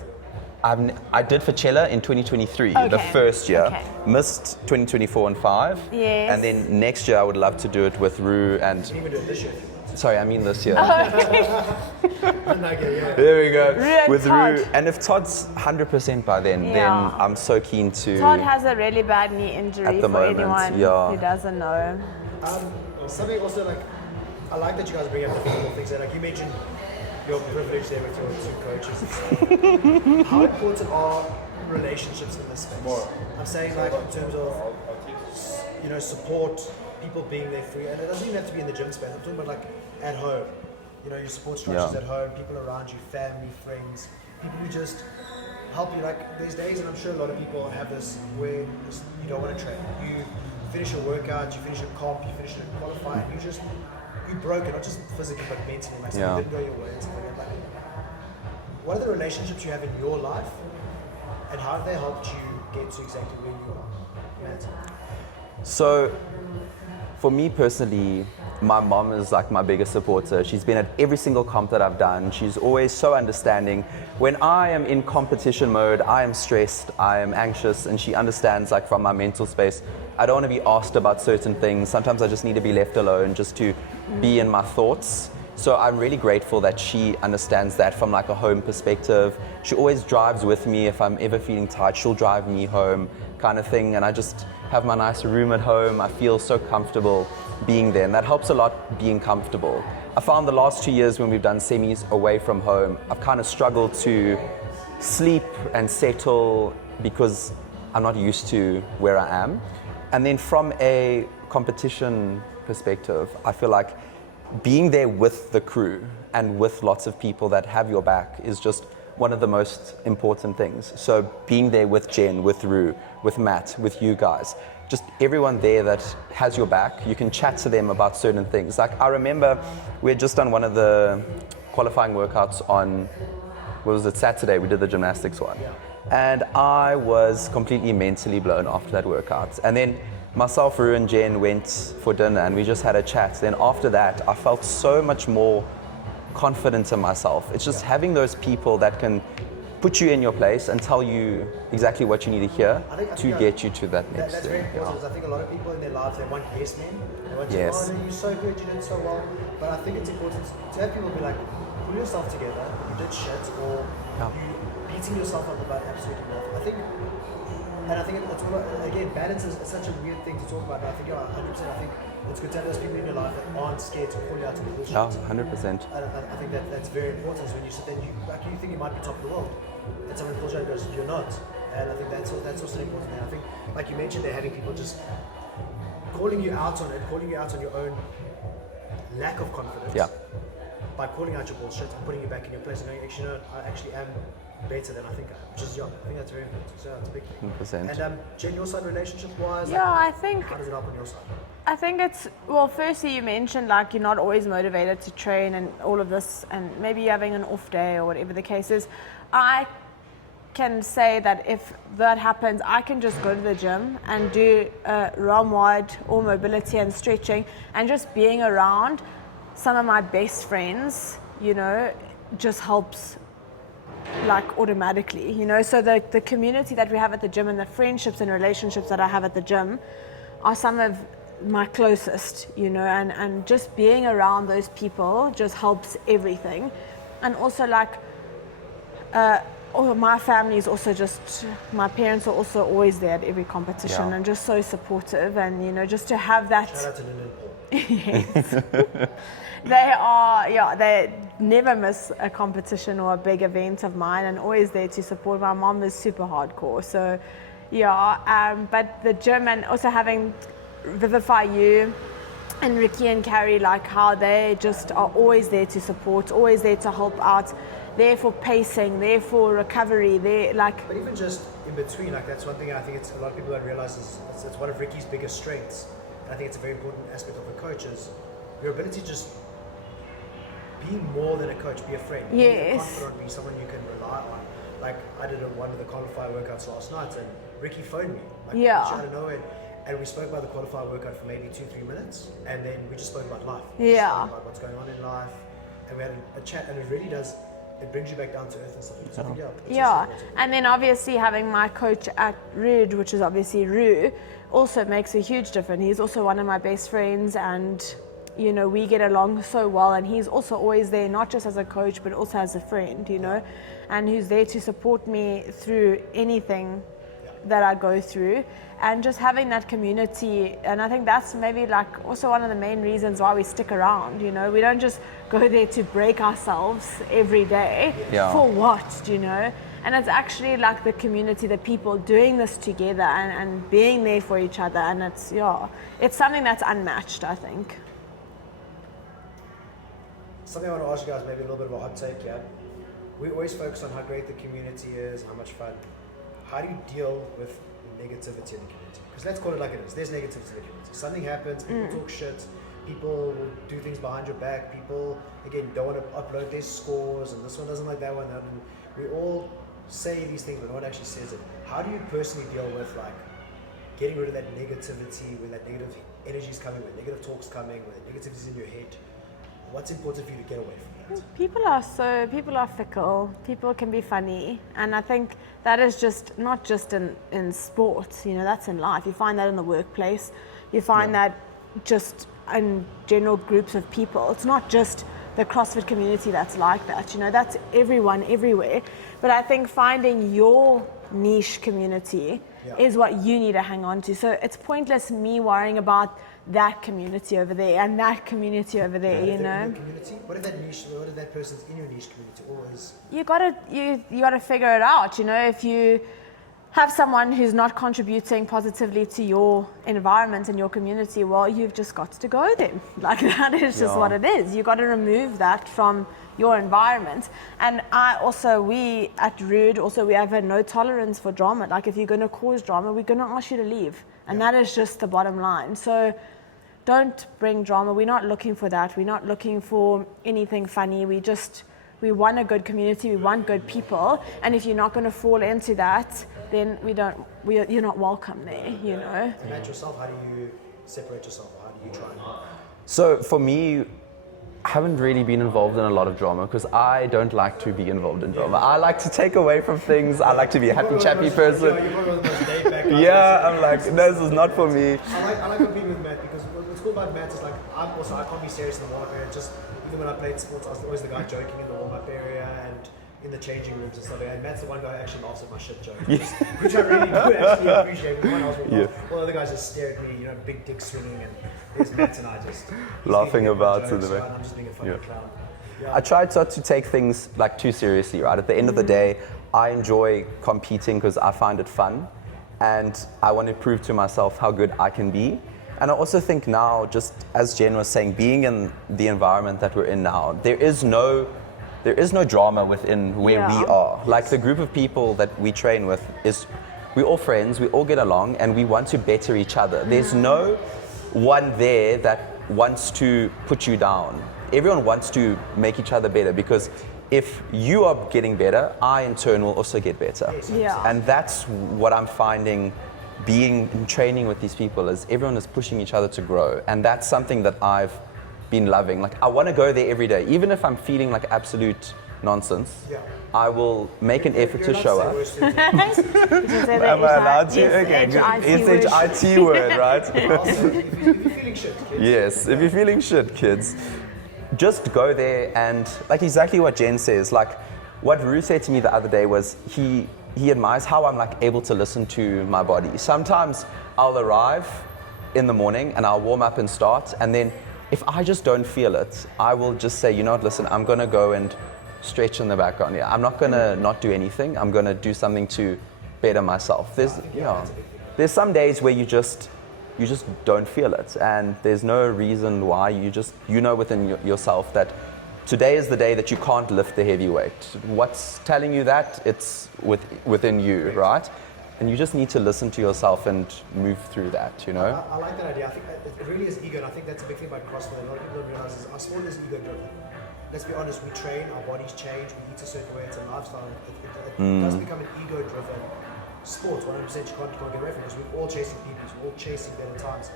it? I did Coachella in 2023, the Okay, first year. okay. Missed 2024 and 5. Yes. And then next year I would love to do it with Rue and. You can even do it this year. Sorry, I mean this year. Renegade, yeah. There we go. Rue and with Todd. Rue. And if Todd's 100% by then Yeah. I'm so keen to. Todd has a really bad knee injury At the for moment, anyone yeah. who doesn't know. Something also like, I like that you guys bring up the football things. Like you mentioned your privilege there with your two coaches and stuff. How important are relationships in this space? I'm saying like in terms of, support, people being there for you. And it doesn't even have to be in the gym space. I'm talking about like at home. Your support structures Yeah. at home, people around you, family, friends, people who just help you. Like there's days, and I'm sure a lot of people have this, where you don't want to train. You finish a workout, you finish a comp, you finish a qualify, and you broke it, not just physically but mentally. Like Yeah. you didn't go your way and stuff like that. What are the relationships you have in your life, and how have they helped you get to exactly where you are, Matt? So, for me personally, my mom is like my biggest supporter. She's been at every single comp that I've done. She's always so understanding. When I am in competition mode, I am stressed, I am anxious, and she understands like from my mental space. I don't want to be asked about certain things. Sometimes I just need to be left alone just to be in my thoughts. So I'm really grateful that she understands that from like a home perspective. She always drives with me. If I'm ever feeling tired, she'll drive me home kind of thing. And I just have my nice room at home. I feel so comfortable being there. And that helps a lot, being comfortable. I found the last 2 years when we've done semis away from home, I've kind of struggled to sleep and settle because I'm not used to where I am. And then from a competition perspective, I feel like being there with the crew and with lots of people that have your back is just one of the most important things. So being there with Jen, with Rue, with Matt, with you guys, just everyone there that has your back, you can chat to them about certain things. Like I remember we had just done one of the qualifying workouts on, what was it, Saturday, we did the gymnastics one. And I was completely mentally blown after that workout. And then myself, Rue and Jen went for dinner and we just had a chat. Then after that, I felt so much more confident in myself. It's just having those people that can put you in your place and tell you exactly what you need to hear to get you to that next That's thing. very important because I think a lot of people in their lives, they want yes men. They want Yes. to, oh, no, you're so good, you did so well. But I think it's important to have people be like, pull yourself together, you did shit, or you beating yourself up about absolutely nothing. I think it's all, again, balance is such a weird thing to talk about, but I think 100%, I think it's good to have those people in your life that aren't scared to call you out to the bullshit. Oh, 100%. I think that's very important. So when you sit there, you think you might be top of the world, and someone calls you out and goes, you're not. And I think that's also important. And I think, like you mentioned, they're having people just calling you out on it, calling you out on your own lack of confidence. Yeah. By calling out your bullshit and putting you back in your place and going, actually, no, I actually am better than I think I am. Which is, I think that's very important. So it's a big thing. 100%. And Jen, your side, relationship-wise, Yeah, I think how does it help on your side? I think it's, well, firstly, you mentioned like you're not always motivated to train and all of this, and maybe you're having an off day or whatever the case is. I can say that if that happens, I can just go to the gym and do ROM-wide or mobility and stretching, and just being around some of my best friends, just helps like automatically, So the community that we have at the gym and the friendships and relationships that I have at the gym are some of my closest, and just being around those people just helps everything. And also like, my family is also just, my parents are also always there at every competition and just so supportive, and just to have that. Shout out to Lynn and Paul. Yes. They never miss a competition or a big event of mine, and always there to support. My mom is super hardcore, so but the gym, and also having Vivify You and Ricky and Carrie, like how they just are always there to support, always there to help out. there for pacing, there for recovery, there like. But even just in between, like that's one thing I think it's a lot of people don't realize is it's one of Ricky's biggest strengths. And I think it's a very important aspect of a coach is your ability to just be more than a coach, be a friend. Yes. Be a confidant, be someone you can rely on. Like I did one of the qualifier workouts last night and Ricky phoned me. Like Yeah. out of nowhere. And we spoke about the qualifier workout for maybe 2-3 minutes and then we just spoke about life. We Yeah. spoke about what's going on in life. And we had a chat and it really does, it brings you back down to earth and stuff. So I think, Yeah, and then obviously having my coach at Rid, which is obviously Rue, also makes a huge difference. He's also one of my best friends and, you know, we get along so well and he's also always there, not just as a coach, but also as a friend, you know, and who's there to support me through anything that I go through and just having that community. And I think that's maybe like also one of the main reasons why we stick around, you know, we don't just go there to break ourselves every day. For what, you know? And it's actually like the community, the people doing this together and being there for each other. And it's, it's something that's unmatched, I think. Something I want to ask you guys, maybe a little bit of a hot take, yeah? We always focus on how great the community is, how much fun. How do you deal with negativity in the community? Because let's call it like it is. There's negativity in the community. Something happens, people talk shit, people will do things behind your back, people, again, don't want to upload their scores, and this one doesn't like that one. And we all say these things, but no one actually says it. How do you personally deal with like getting rid of that negativity, when that negative energy is coming, when negative talk's coming, when the negativity is in your head? What's important for you to get away from that? People are fickle. People can be funny. And I think that is just, not just in sports, you know, that's in life. You find that in the workplace. You find that just in general groups of people. It's not just the CrossFit community that's like that, you know, that's everyone everywhere. But I think finding your niche community is what you need to hang on to. So it's pointless me worrying about that community over there and that community over there, you know. Community? What if that niche, what if that person's in your niche community always? You gotta figure it out, you know. If you have someone who's not contributing positively to your environment and your community, well, you've just got to go then. Like that is just what it is. You got to remove that from your environment. And we at Rude also, we have a no tolerance for drama. Like if you're going to cause drama, we're going to ask you to leave. And that is just the bottom line. So don't bring drama. We're not looking for that. We're not looking for anything funny. We want a good community. We want good people. And if you're not going to fall into that, then you're not welcome there, you know. And Matt, yourself, how do you separate yourself? How do you try and... So for me, I haven't really been involved in a lot of drama because I don't like to be involved in drama. I like to take away from things. I like to be a happy, chappy person. You're one of the most laid back guys. Yeah, I'm like, no, this is not for me. I like competing with Matt because what's cool about Matt is like, I can't be serious in the warm-up area. Just even when I played sports, I was always the guy joking in the warm-up area and in the changing rooms and stuff like that. And Matt's the one guy who actually laughs at my shit jokes, which I really do actually appreciate. When I was with all the other guys just stare at me, you know, big dick swinging, and there's Matt and I just laughing about it. I'm just being a fucking clown. I try not to take things like too seriously, right? At the end of the day, I enjoy competing because I find it fun and I want to prove to myself how good I can be. And I also think now, just as Jen was saying, being in the environment that we're in now, there is no drama within where we are. Like the group of people that we train with we're all friends, we all get along and we want to better each other. There's no one there that wants to put you down. Everyone wants to make each other better because if you are getting better, I in turn will also get better. And that's what I'm finding being in training with these people is everyone is pushing each other to grow. And that's something that I've been loving. Like I want to go there every day, even if I'm feeling like absolute nonsense. I will make an effort to show up. Am I allowed to? Okay, S-H-I-T word, right? Also, if you're feeling shit, kids. Yes, if you're feeling shit, kids, just go there and like exactly what Jen says. Like what Rue said to me the other day was he admires how I'm like able to listen to my body. Sometimes I'll arrive in the morning and I'll warm up and start, and then if I just don't feel it, I will just say, you know what, listen, I'm gonna go and stretch in the background. I'm not gonna not do anything. I'm gonna do something to better myself. There's some days where you just don't feel it, and there's no reason why. You know within yourself that today is the day that you can't lift the heavy weight. What's telling you that? It's within you, right? And you just need to listen to yourself and move through that, you know? I like that idea. I think it really is ego, and I think that's a big thing about CrossFit. A lot of people don't realize is our sport is ego driven. Let's be honest, we train, our bodies change, we eat a certain way, it's a lifestyle. It does become an ego driven sport. 100% you can't get away from this. We're all chasing people, we're all chasing better times.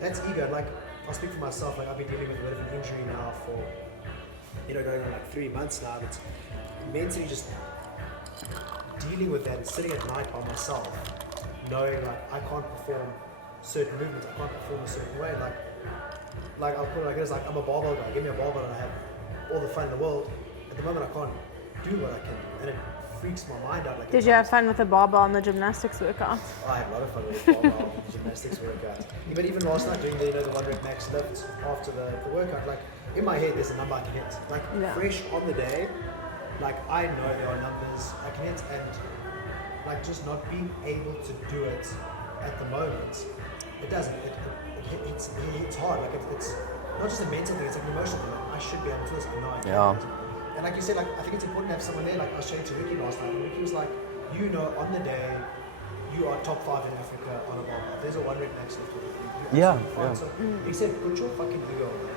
That's ego. Like, I'll speak for myself, like I've been dealing with a bit of an injury now for, going on like 3 months now. But mentally just dealing with that and sitting at night by myself, knowing like I can't perform certain movements, I can't perform a certain way. Like I'll put it like this, like I'm a barbell guy, give me a barbell and I have all the fun in the world. At the moment I can't do what I can, and it freaks my mind out. Like, Did you have fun with the barbell and the gymnastics workout? I had a lot of fun with the barbell gymnastics workout. But even last night doing the 1 rep max lifts after the workout, like in my head there's a number I can hit. Like fresh on the day, like I know there are numbers I can hit, and like just not being able to do it at the moment, it doesn't. It hits hard. Like it's not just a mental thing, it's like an emotional thing. Like, I should be able to do this. I know I can. And like you said, like I think it's important to have someone there. Like I was showing to Ricky last night, and Ricky was like, on the day, you are top 5 in Africa on a barbell. There's a 1 rep max lift with you. So he said, put your fucking ego away.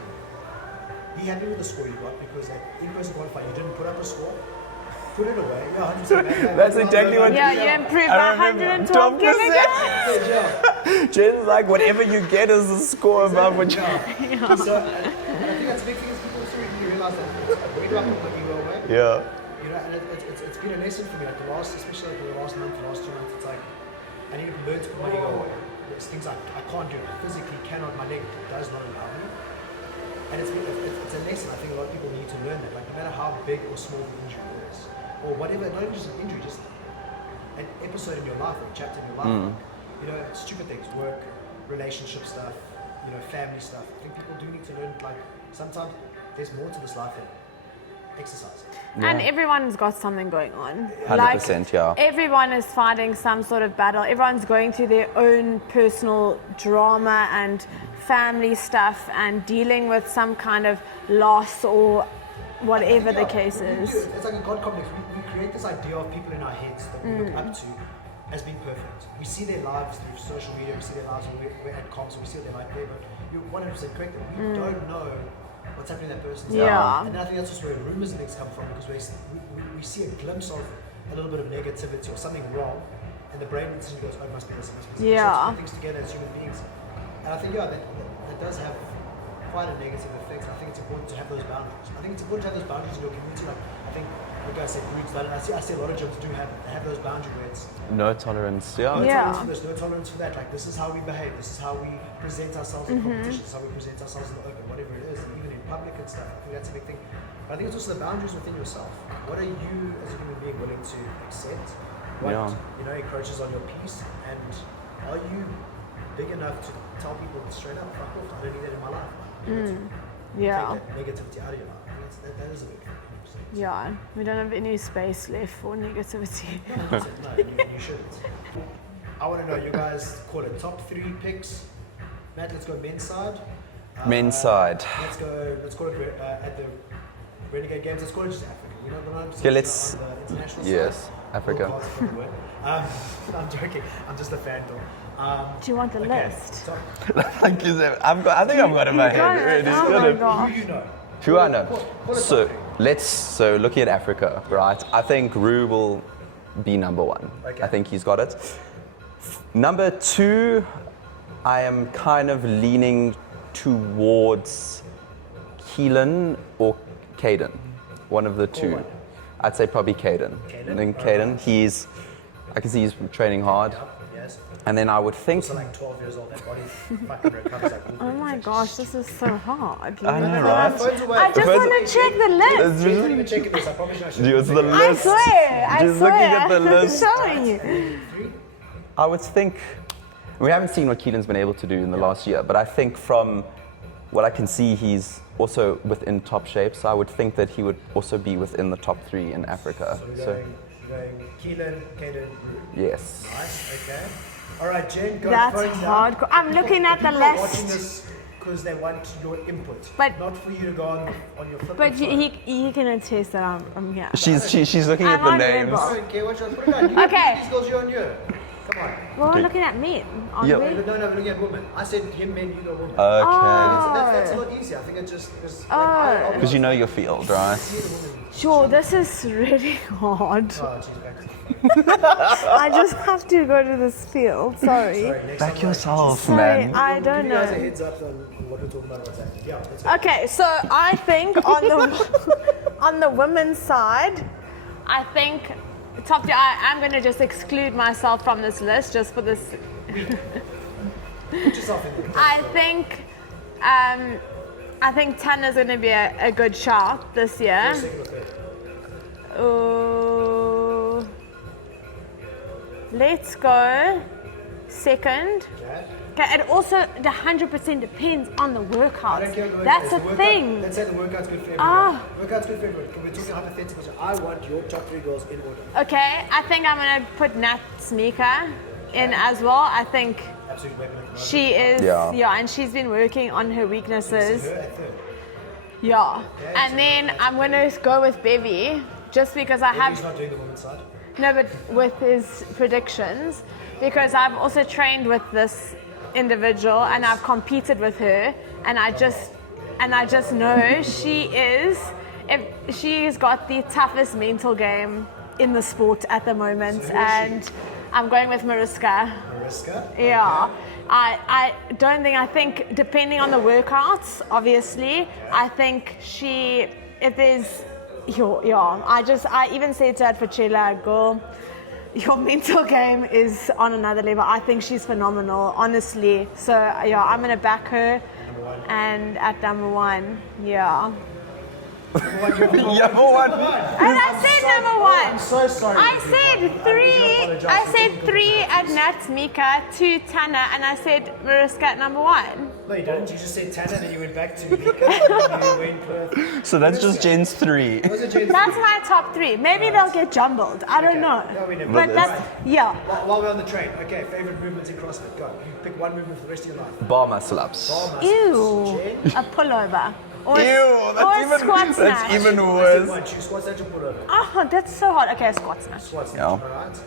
Be happy with the score you got, because like in-person qualifying, you didn't put up a score. Put it away. Yeah, 100%. That's exactly what. Yeah, you improved by 112 kilograms. Jen's like, whatever you get is the score above what you. So I think that's a big thing is people also really realize that where do I put my ego away? Yeah. And it's been a lesson for me. Like especially like the last month, the last 2 months, it's like I need to learn to put my ego away. There's things I can't do. I physically cannot. My leg does not allow me. And it's a lesson. I think a lot of people need to learn that. Like no matter how big or small the injury is, or whatever, not even just an injury, just an episode in your life, or a chapter in your life. Like, stupid things, work, relationship stuff, family stuff. I think people do need to learn. Like sometimes there's more to this life than exercise. And everyone's got something going on. 100%, yeah. Everyone is fighting some sort of battle. Everyone's going through their own personal drama and family stuff and dealing with some kind of loss or whatever the case is. It's like a God complex. We create this idea of people in our heads that we look up to as being perfect. We see their lives through social media, we see their lives when we're at comps, we see what they're like there, but you're 100% correct that we don't know what's happening in that person's life. And I think that's just where rumors and things come from, because we see a glimpse of a little bit of negativity or something wrong, and the brain instantly goes, oh, it must be this, it must be this. So it's putting things together as human beings. And I think, that does have quite a negative effect. I think it's important to have those boundaries. I think it's important to have those boundaries in your community. Like, I think, like I said, I see a lot of gyms do have those boundaries where it's no tolerance, no tolerance for this, no tolerance for that. Like, this is how we behave, this is how we present ourselves in competitions, this is how we present ourselves in the open, whatever it is, and even in public and stuff. I think that's a big thing. But I think it's also the boundaries within yourself. What are you, as a human being, willing to accept? What encroaches on your peace? And are you big enough to tell people straight up, fuck off, I don't need that in my life. Take that negativity out of your life. That is a big thing. Yeah, we don't have any space left for negativity. No, you shouldn't. I want to know, you guys call it top 3 picks. Matt, let's go men's side. Men's side. Let's call it at the Renegade Games. Let's call it just Africa. We don't know. Okay, let's. On the international Yes, side. Africa. I'm joking. I'm just a fan though. Do you want the list? Like you said, I think I've got it in my head. Who you know? Who I know. So looking at Africa, right? I think Rue will be number 1. Okay. I think he's got it. Number 2, I am kind of leaning towards Keelan or Caden. One of the two. I'd say probably Caden. I think Caden, I can see he's training hard. Yes. And then I would think. Also like 12 years old, that body fucking recovers like. Oh my gosh, this is so hard. I know, right? I just want to check the list. I'm not even checking this. I promise you I should. It's the list. I Just swear. looking at the list. I'm showing you. I would think. We haven't seen what Keelan's been able to do in the last year, but I think from what I can see, he's also within top shape. So I would think that he would also be within the top 3 in Africa. So you're going Keelan, Caden, Rue. Yes. Nice. Okay. All right, Jen. Go That's phones down. hardcore. I'm looking at the People are list. watching this because they want your input, But- not for you to go on your flip. But he can attest that I'm here. She's looking at I'm the on names. Rebel. I don't care what you put it on. You Okay. These girls, you're on you. Come on. Well, Okay. we're looking at men, aren't Yeah. we? No, we're looking at women. I said him, men, you go women. Okay. That's a lot easier. I think it just because Because you know your field, right? Sure, this is really hard. Oh, she's back. I just have to go to this field. Sorry. Sorry, next Back time, yourself, Sorry, man. I don't Give you guys a know. heads up on what we're talking about. Yeah, that's it. Okay, so I think on the on the women's side, I think top tier. I'm going to just exclude myself from this list just for this. Put yourself in there. I think Tana's going to be a good shout this year. Second or third. Oh, let's go second. Okay. Okay, it also 100% depends on the I don't workouts. care what the That's workout the is. thing. Let's say the workout's good for everyone. Ah. Workout's good for everyone. We're talking hypotheticals. I want your top 3 girls in order. Okay, I think I'm gonna put Nat Smika in as well. I think Absolute weapon at the moment. she is, Yeah. and she's been working on her weaknesses. Her at third. Yeah, and then I'm gonna go with Bevy just because I He's have not doing the women's side. no, but with his predictions because I've also trained with this individual and I've competed with her, and I just know she's got the toughest mental game in the sport at the moment, So who is she? and I'm going with Mariska. Mariska. Yeah, I think depending on the workouts, obviously, I think I even said to her for Chela, girl, your mental game is on another level. I think she's phenomenal, honestly. So yeah, I'm gonna back her, and at number 1, yeah. Number one. And I said number 1. I'm so sorry. I to said you, but 3. do apologize I for said technical 3 difficulties. at Natsmika, 2 Tana, and I said Mariska at number 1. No, you didn't. You just said Tana, then you went back to Mika, and you went with. So that's just Jen's 3. Was it Jen's That's three? my top 3. Maybe they'll get jumbled. I don't Okay. know. No, we never. But But that's yeah. While we're on the train, okay, favorite movements in CrossFit. Go. You pick one movement for the rest of your life. Bar muscle ups. Bar muscles. Ew, Jen? a pullover. Or Ew, or a squat snatch. even I said worse. one. Choose squat, snatch, or pull over. Oh, that's so hard. Okay, a squat snatch. Squat snatch. Yeah. All right.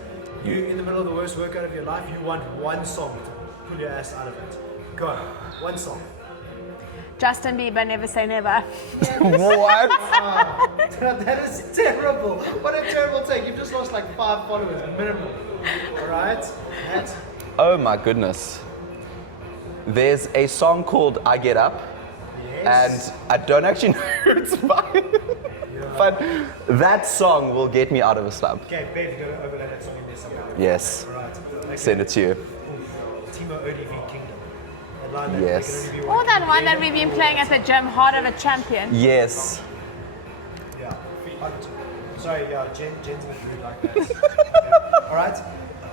You in the middle of the worst workout of your life. You want one song to pull your ass out of it. Go. One song. Justin Bieber, never say never. What? That is terrible. What a terrible take. You've just lost like 5 followers minimum. All right. That's Oh my goodness. There's a song called I Get Up, yes. and I don't actually know who it's by. But that song will get me out of a slump. Okay, babe, you're going to overlay that song in there somewhere. Yes. All right. Okay. Send it to you. Timo ODV Kingdom. That line that Yes. there can only be Or that one that we've been playing at the gym, Heart of a Champion. Yes. Yeah. Sorry, yeah, Jen's a bit rude like that. Okay. All right.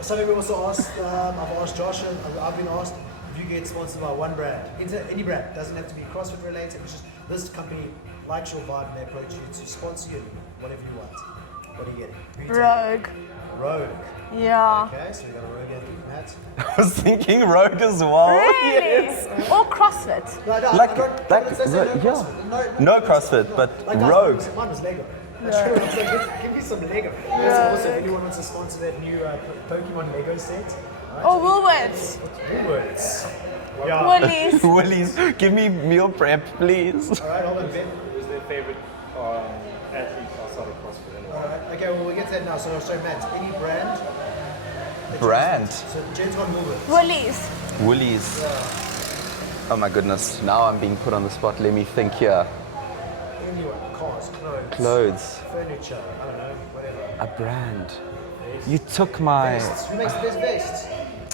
Something we also asked, I've asked Josh, and I've been asked if you get sponsored by one brand. Any brand. Doesn't have to be CrossFit related. It's just this company likes your vibe and they approach you to sponsor you whatever you want. What are you getting? Who you taking? Rogue. Rogue. Yeah. Okay, so we got a Rogue and Matt. I was thinking Rogue as well. Really? Yes. Or CrossFit. No, no, Like- I don't, like- let's say no yeah. CrossFit. No CrossFit, but Like guys, Rogue. Mine was Lego. That's true. I was like, give me some Lego. Also, if anyone wants to sponsor that new Pokemon Lego set. Right? Or Woolworths. Woolworths. Yeah. Woolies. Woolies, give me meal prep, please. All right, hold on, Ben. Who's their favorite athlete outside of CrossFit? All right. Okay, well, we'll get to that now. So, Matt, any brand? Brand. So, Jen's got Woolworths. Woolies. Woolies. Oh my goodness, now I'm being put on the spot. Let me think here. Anyone? Cars, Clothes. furniture, I don't know, whatever. A brand. You took my... Vests. Who makes the best vests?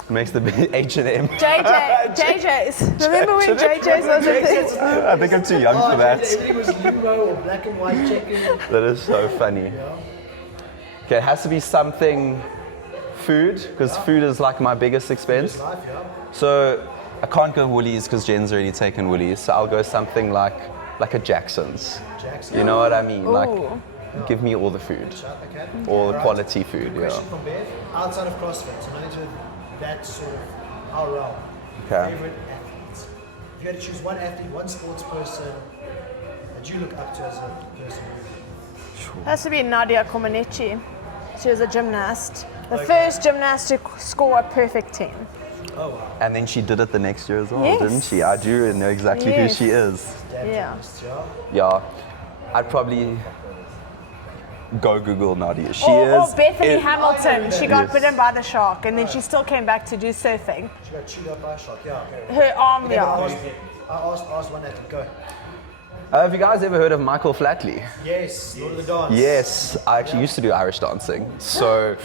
Makes the H&M. JJ's. Remember when JJ's was a thing? I think I'm too young for that. Everything was Lumo or black and white checkered. That is so funny. Okay, it has to be something food, because food is like my biggest expense. Life, yeah. So I can't go Woolies because Jen's already taken Woolies. So I'll go something like a Jackson's. Jackson. You know what I mean? Ooh. Like, give me all the food, Okay. all the Right. quality food. Good question Yeah. from Bev. Outside of CrossFit, so nothing to that sort of our realm. Okay. Favorite athletes? If you had to choose one athlete, one sports person that you look up to as a person. Has to be Nadia Comaneci. She was a gymnast. The first gymnast to score a perfect 10. Oh wow. And then she did it the next year as well, Yes. didn't she? I do know exactly Yes. who she is. Damn Yeah. gymnast, yeah. Yeah, I'd probably go Google Nadia. She Or is. Bethany it- Hamilton. She got Yes. bitten by the shark and then she still came back to do surfing. She got chewed up by a shark, yeah. Her arm, Okay, but yeah. I asked one athlete, go. Have you guys ever heard of Michael Flatley? Yes, Lord of the Dance. Yes, I actually used to do Irish dancing. So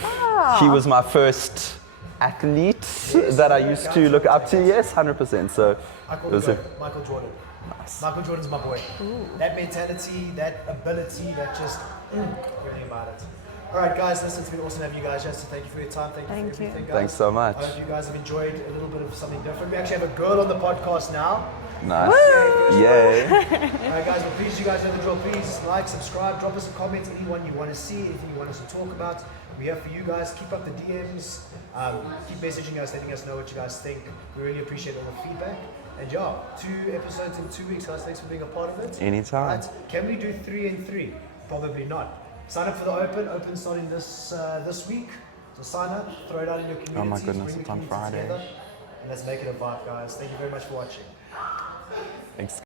he was my first athlete that I used to look up to. Yes, 100%. So I it call was him a Michael Jordan. Michael Jordan's my boy. That mentality, that ability, that just everything about it. All right, guys, listen, it's been awesome having you guys. Just thank you for your time. Thank you for everything, guys. Thanks so much. I hope you guys have enjoyed a little bit of something different. We actually have a girl on the podcast now. nice. Yay. All right, guys, well, please, you guys know the drill. Please like, subscribe, drop us a comment, anyone you want to see, anything you want us to talk about. We're here for you guys. Keep up the DMs. Keep messaging us, letting us know what you guys think. We really appreciate all the feedback. And yeah, 2 episodes in 2 weeks, guys. Thanks for being a part of it. Anytime. Right. Can we do 3 and 3? Probably not. Sign up for the Open. Open starting this week. So sign up, throw it out in your community. Oh my goodness, bring the it's on community Friday. together, and let's make it a vibe, guys. Thank you very much for watching. Thanks.